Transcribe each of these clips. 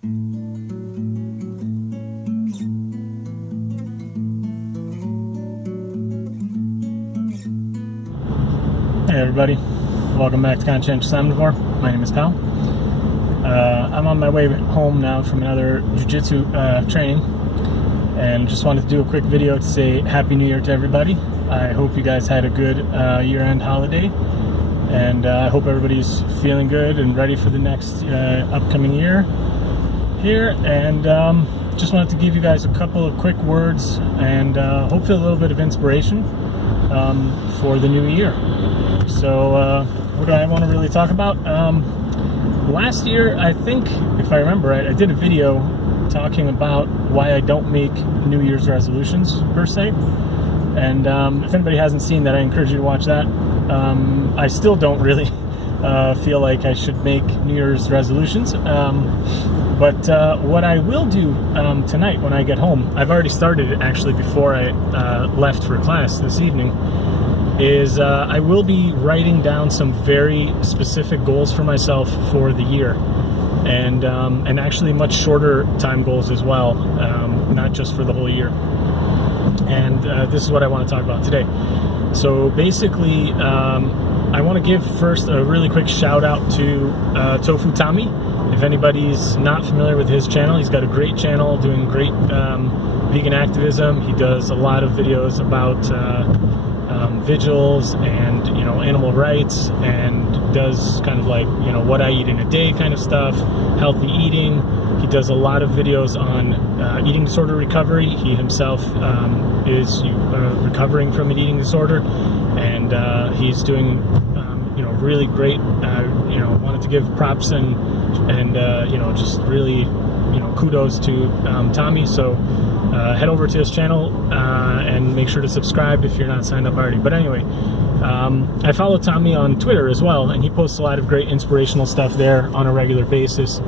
Hey everybody, welcome back to Conscientious Omnivore. My name is Pal. I'm on my way home now from another jiu-jitsu training, and just wanted to do a quick video to say Happy New Year to everybody. I hope you guys had a good year-end holiday, and I hope everybody's feeling good and ready for the next upcoming year here. And just wanted to give you guys a couple of quick words and hopefully a little bit of inspiration for the new year. So what do I want to really talk about? Last year, I think, if I remember right, I did a video talking about why I don't make New Year's resolutions, per se. And if anybody hasn't seen that, I encourage you to watch that. I still don't really feel like I should make New Year's resolutions. But what I will do tonight when I get home, I've already started it actually before I left for class this evening, is I will be writing down some very specific goals for myself for the year, and actually much shorter time goals as well, not just for the whole year. And this is what I want to talk about today. So basically, I want to give first a really quick shout out to Tofu Tommy. If anybody's not familiar with his channel, he's got a great channel doing great vegan activism. He does a lot of videos about vigils and animal rights, and does kind of like what I eat in a day kind of stuff, healthy eating. He does a lot of videos on eating disorder recovery. He himself is recovering from an eating disorder, and he's doing really great. Wanted to give props and just really kudos to Tommy. So head over to his channel and make sure to subscribe if you're not signed up already. But anyway, I follow Tommy on Twitter as well, and he posts a lot of great inspirational stuff there on a regular basis.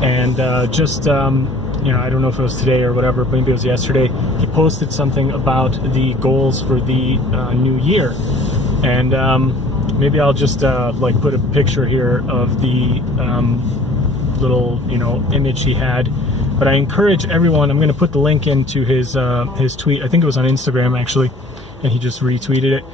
And I don't know if it was today or whatever, but maybe it was yesterday, he posted something about the goals for the new year. And maybe I'll just put a picture here of the little image he had. But I encourage everyone, I'm going to put the link into his tweet. I think it was on Instagram actually, and he just retweeted it.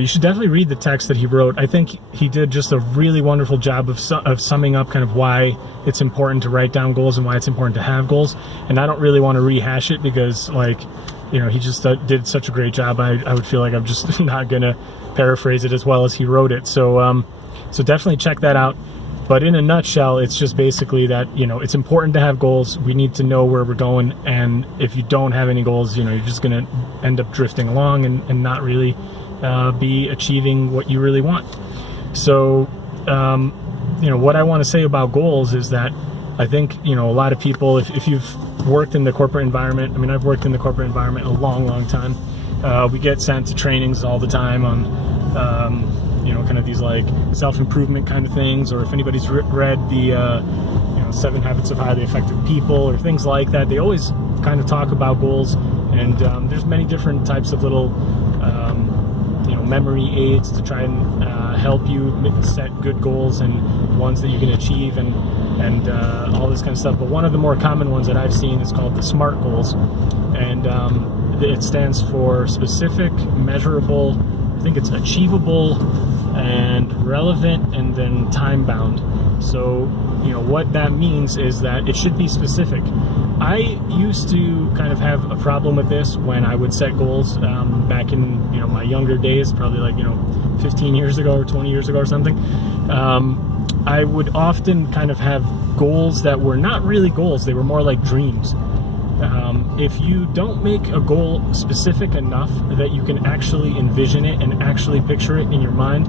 You should definitely read the text that he wrote. I think he did just a really wonderful job of summing up kind of why it's important to write down goals and why it's important to have goals. And I don't really want to rehash it because he just did such a great job. I would feel like I'm just not going to paraphrase it as well as he wrote it. So definitely check that out. But in a nutshell, it's just basically that, it's important to have goals. We need to know where we're going. And if you don't have any goals, you're just going to end up drifting along and not really be achieving what you really want. So, what I want to say about goals is that I think, a lot of people, if you've worked in the corporate environment, I mean, I've worked in the corporate environment a long, long time. We get sent to trainings all the time on, kind of these like self-improvement kind of things, or if anybody's read the 7 Habits of Highly Effective People or things like that, they always kind of talk about goals. And there's many different types of little memory aids to try and help you set good goals and ones that you can achieve and all this kind of stuff. But one of the more common ones that I've seen is called the SMART goals, and it stands for specific, measurable, I think it's achievable and relevant, and then time bound. So what that means is that it should be specific. I used to kind of have a problem with this when I would set goals back in my younger days, probably 15 years ago or 20 years ago or something. I would often kind of have goals that were not really goals. They were more like dreams. If you don't make a goal specific enough that you can actually envision it and actually picture it in your mind,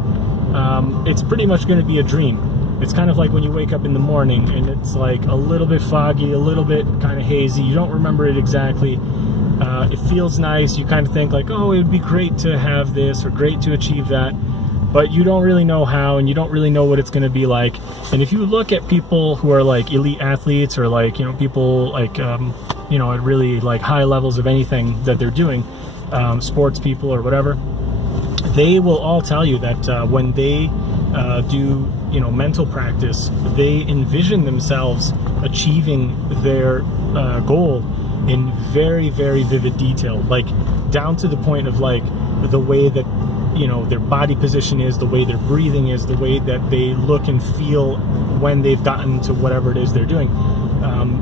it's pretty much going to be a dream. It's kind of like when you wake up in the morning and it's like a little bit foggy, a little bit kind of hazy. You don't remember it exactly. It feels nice. You kind of think like, oh, it would be great to have this or great to achieve that. But you don't really know how, and you don't really know what it's going to be like. And if you look at people who are like elite athletes, or like, people like, at really like high levels of anything that they're doing, sports people or whatever, they will all tell you that when they do, mental practice, they envision themselves achieving their goal in very, very vivid detail, like down to the point of like the way that, their body position is, the way their breathing is, the way that they look and feel when they've gotten to whatever it is they're doing.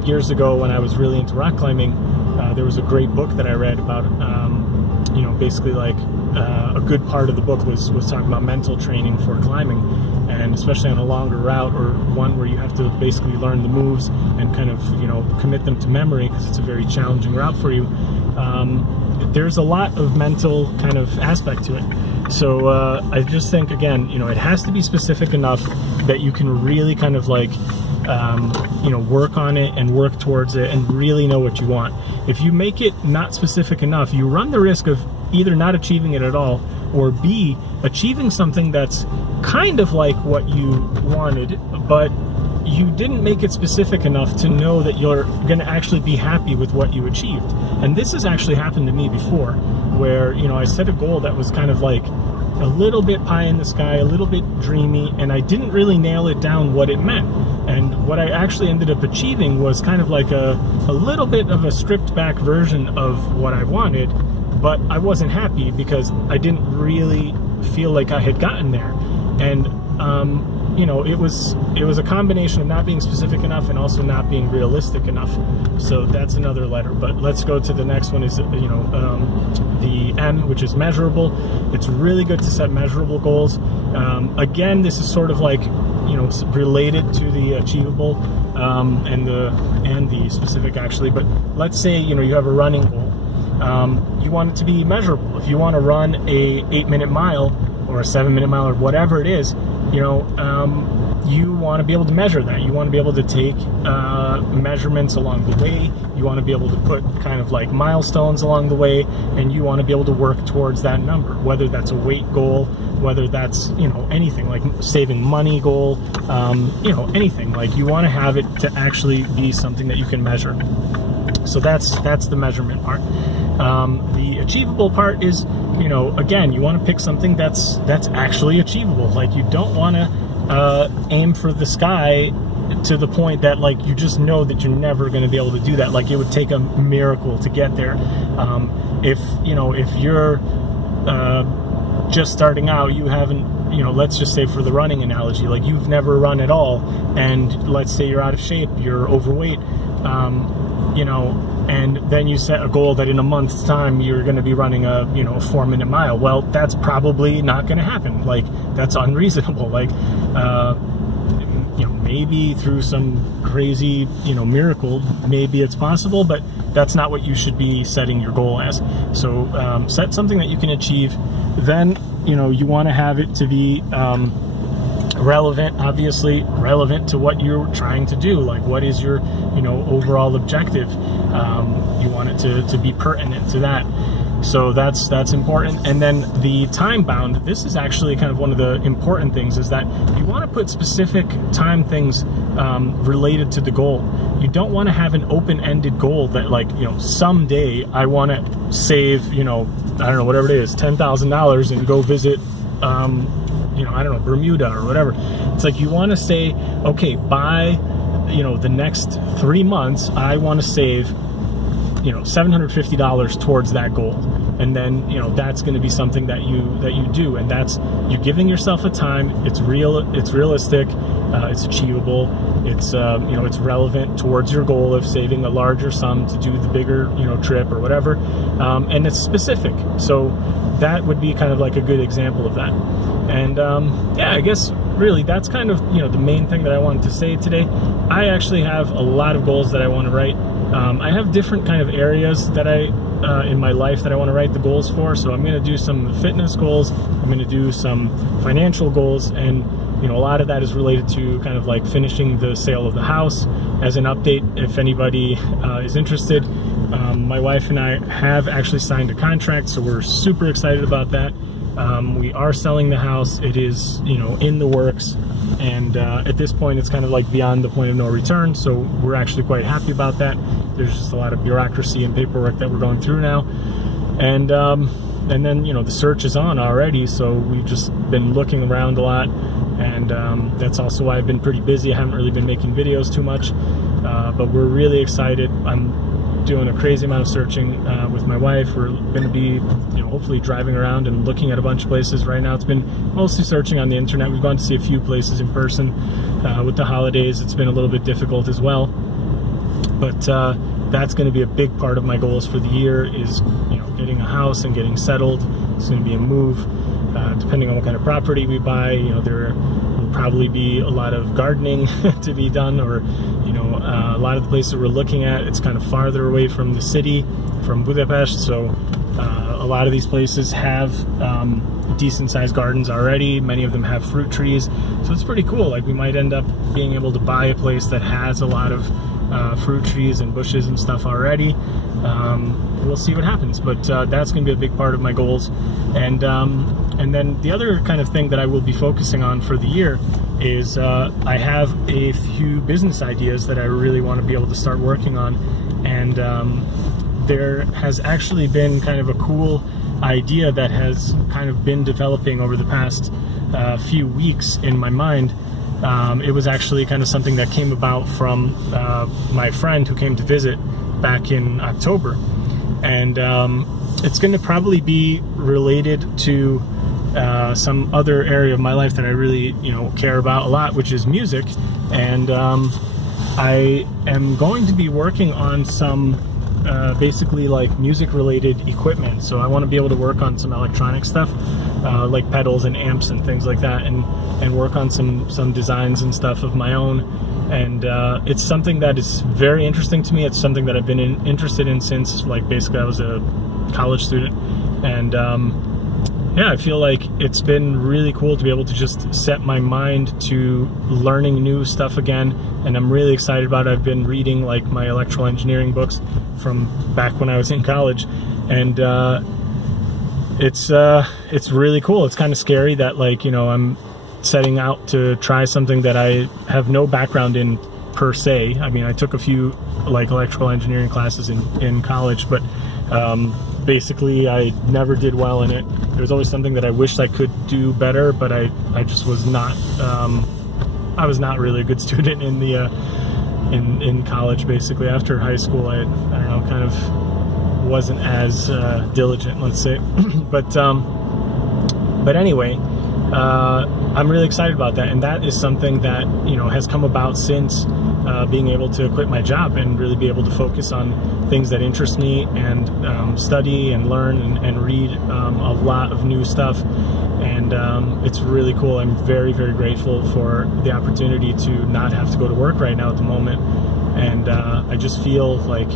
Years ago, when I was really into rock climbing, there was a great book that I read about, basically like a good part of the book was talking about mental training for climbing, and especially on a longer route or one where you have to basically learn the moves and kind of, commit them to memory because it's a very challenging route for you. There's a lot of mental kind of aspect to it. So I just think, again, it has to be specific enough that you can really kind of like, work on it and work towards it and really know what you want. If you make it not specific enough, you run the risk of either not achieving it at all, or B, achieving something that's kind of like what you wanted, but you didn't make it specific enough to know that you're going to actually be happy with what you achieved. And this has actually happened to me before, where, I set a goal that was kind of like a little bit pie in the sky, a little bit dreamy, and I didn't really nail it down what it meant. And what I actually ended up achieving was kind of like a little bit of a stripped back version of what I wanted, but I wasn't happy because I didn't really feel like I had gotten there. And it was a combination of not being specific enough and also not being realistic enough. So that's another letter. But let's go to the next one, is the M, which is measurable. It's really good to set measurable goals. Again, this is sort of like related to the achievable and the specific, actually. But let's say you have a running goal. You want it to be measurable. If you want to run a 8-minute mile or a 7-minute mile or whatever it is, you want to be able to measure that. You want to be able to take measurements along the way. You want to be able to put kind of like milestones along the way, and you want to be able to work towards that number, whether that's a weight goal, whether that's, anything like saving money goal, anything. Like, you want to have it to actually be something that you can measure. So that's the measurement part. The achievable part is, again, you want to pick something that's actually achievable. Like, you don't want to aim for the sky to the point that, like, you just know that you're never going to be able to do that. Like, it would take a miracle to get there. If you're just starting out, you haven't, let's just say for the running analogy, like, you've never run at all, and let's say you're out of shape, you're overweight, and then you set a goal that in a month's time you're going to be running a 4-minute mile. Well, that's probably not going to happen. Like, that's unreasonable. Like, maybe through some crazy, miracle, maybe it's possible, but that's not what you should be setting your goal as. So set something that you can achieve. Then, you want to have it to be relevant, obviously relevant to what you're trying to do. Like, what is your overall objective? You want it to be pertinent to that. So that's important. And then the time bound, this is actually kind of one of the important things, is that you want to put specific time things related to the goal. You don't want to have an open-ended goal that, like, someday I want to save, I don't know, whatever it is, $10,000 and go visit I don't know, Bermuda or whatever. It's like, you want to say, okay, by the next 3 months I want to save $750 towards that goal. And then that's going to be something that you do, and that's you giving yourself a time. It's realistic, it's achievable, it's it's relevant towards your goal of saving a larger sum to do the bigger trip or whatever, and it's specific. So that would be kind of like a good example of that. And I guess really that's kind of the main thing that I wanted to say today. I actually have a lot of goals that I want to write. I have different kind of areas that in my life that I want to write the goals for. So I'm going to do some fitness goals, I'm going to do some financial goals, and a lot of that is related to kind of like finishing the sale of the house. As an update, if anybody is interested, my wife and I have actually signed a contract, so we're super excited about that. We are selling the house. It is in the works, and at this point it's kind of like beyond the point of no return, so we're actually quite happy about that. There's just a lot of bureaucracy and paperwork that we're going through now, and then the search is on already, so we've just been looking around a lot. and that's also why I've been pretty busy. I haven't really been making videos too much, but we're really excited. I'm doing a crazy amount of searching with my wife. We're going to be, hopefully driving around and looking at a bunch of places. Right now it's been mostly searching on the internet. We've gone to see a few places in person. With the holidays, it's been a little bit difficult as well, but that's going to be a big part of my goals for the year, is getting a house and getting settled. It's going to be a move. Depending on what kind of property we buy, there will probably be a lot of gardening to be done, or a lot of the places we're looking at, it's kind of farther away from the city, from Budapest, so a lot of these places have decent sized gardens already. Many of them have fruit trees, so it's pretty cool. Like, we might end up being able to buy a place that has a lot of fruit trees and bushes and stuff already. We'll see what happens, but that's going to be a big part of my goals. And then the other kind of thing that I will be focusing on for the year is I have a few business ideas that I really want to be able to start working on, and there has actually been kind of a cool idea that has kind of been developing over the past few weeks in my mind. It was actually kind of something that came about from my friend who came to visit back in October, and it's going to probably be related to some other area of my life that I really care about a lot, which is music. And I am going to be working on some basically like music related equipment. So I want to be able to work on some electronic stuff, like pedals and amps and things like that, and work on some designs and stuff of my own. And it's something that is very interesting to me. It's something that I've been interested in since, like, basically I was a college student. And yeah, I feel like it's been really cool to be able to just set my mind to learning new stuff again, and I'm really excited about it. I've been reading like my electrical engineering books from back when I was in college, and it's really cool. It's kind of scary that, like, I'm setting out to try something that I have no background in per se. I mean, I took a few like electrical engineering classes in college, but basically I never did well in it. It was always something that I wished I could do better, but I just was not I was not really a good student in the in college. Basically after high school, I don't know, kind of wasn't as diligent, let's say. but anyway, I'm really excited about that, and that is something that has come about since being able to quit my job and really be able to focus on things that interest me, and study and learn and read a lot of new stuff. And it's really cool. I'm very, very grateful for the opportunity to not have to go to work right now at the moment. And I just feel like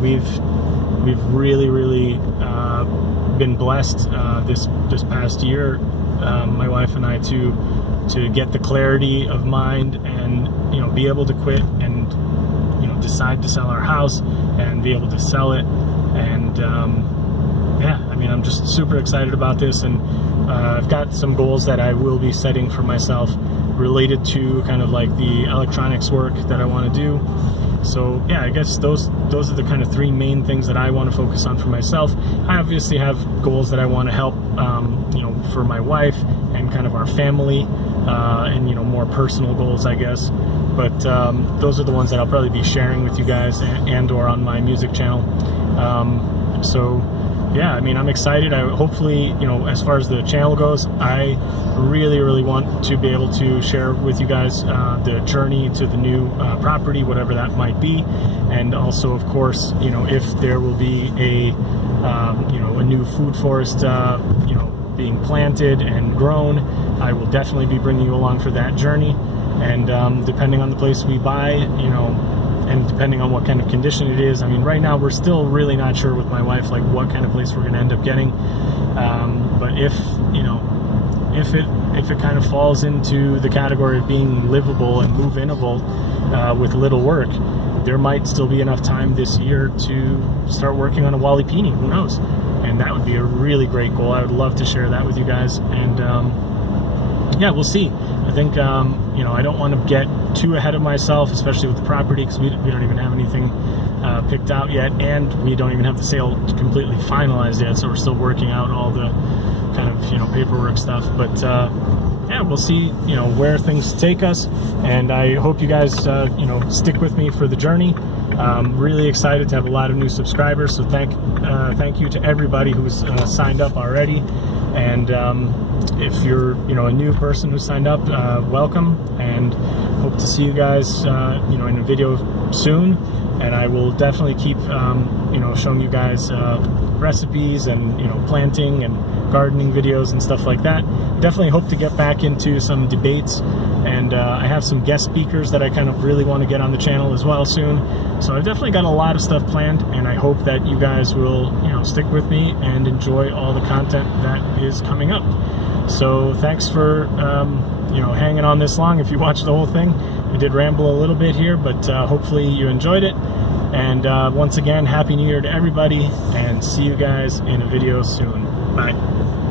we've really, really been blessed this past year, my wife and I, to get the clarity of mind and be able to quit and decide to sell our house and be able to sell it. And yeah, I mean, I'm just super excited about this, and I've got some goals that I will be setting for myself related to kind of like the electronics work that I want to do. So yeah, I guess those are the kind of three main things that I want to focus on for myself. I obviously have goals that I want to help for my wife and kind of our family, and more personal goals, I guess. But those are the ones that I'll probably be sharing with you guys and or on my music channel. So yeah, I mean, I'm excited. Hopefully, as far as the channel goes, I really, really want to be able to share with you guys the journey to the new property, whatever that might be. And also, of course, if there will be a new food forest, being planted and grown, I will definitely be bringing you along for that journey. And depending on the place we buy, and depending on what kind of condition it is. I mean, right now we're still really not sure with my wife, like, what kind of place we're going to end up getting. But if it kind of falls into the category of being livable and move-inable with little work, there might still be enough time this year to start working on a Wally Pini. Who knows? And that would be a really great goal. I would love to share that with you guys. And yeah, we'll see. I think I don't want to get too ahead of myself, especially with the property, because we don't even have anything picked out yet, and we don't even have the sale completely finalized yet. So we're still working out all the kind of paperwork stuff. But yeah, we'll see, you know, where things take us, and I hope you guys, you know, stick with me for the journey. Really excited to have a lot of new subscribers, so thank you to everybody who's signed up already, and if you're, you know, a new person who signed up, welcome, and hope to see you guys, you know, in a video soon. And I will definitely keep, you know, showing you guys recipes and, you know, planting and gardening videos and stuff like that. I definitely hope to get back into some debates, and I have some guest speakers that I kind of really want to get on the channel as well soon. So I've definitely got a lot of stuff planned, and I hope that you guys will, you know, stick with me and enjoy all the content that is coming up. So thanks for, you know, hanging on this long. If you watched the whole thing, I did ramble a little bit here, but hopefully you enjoyed it. And once again, Happy New Year to everybody, and see you guys in a video soon. Bye.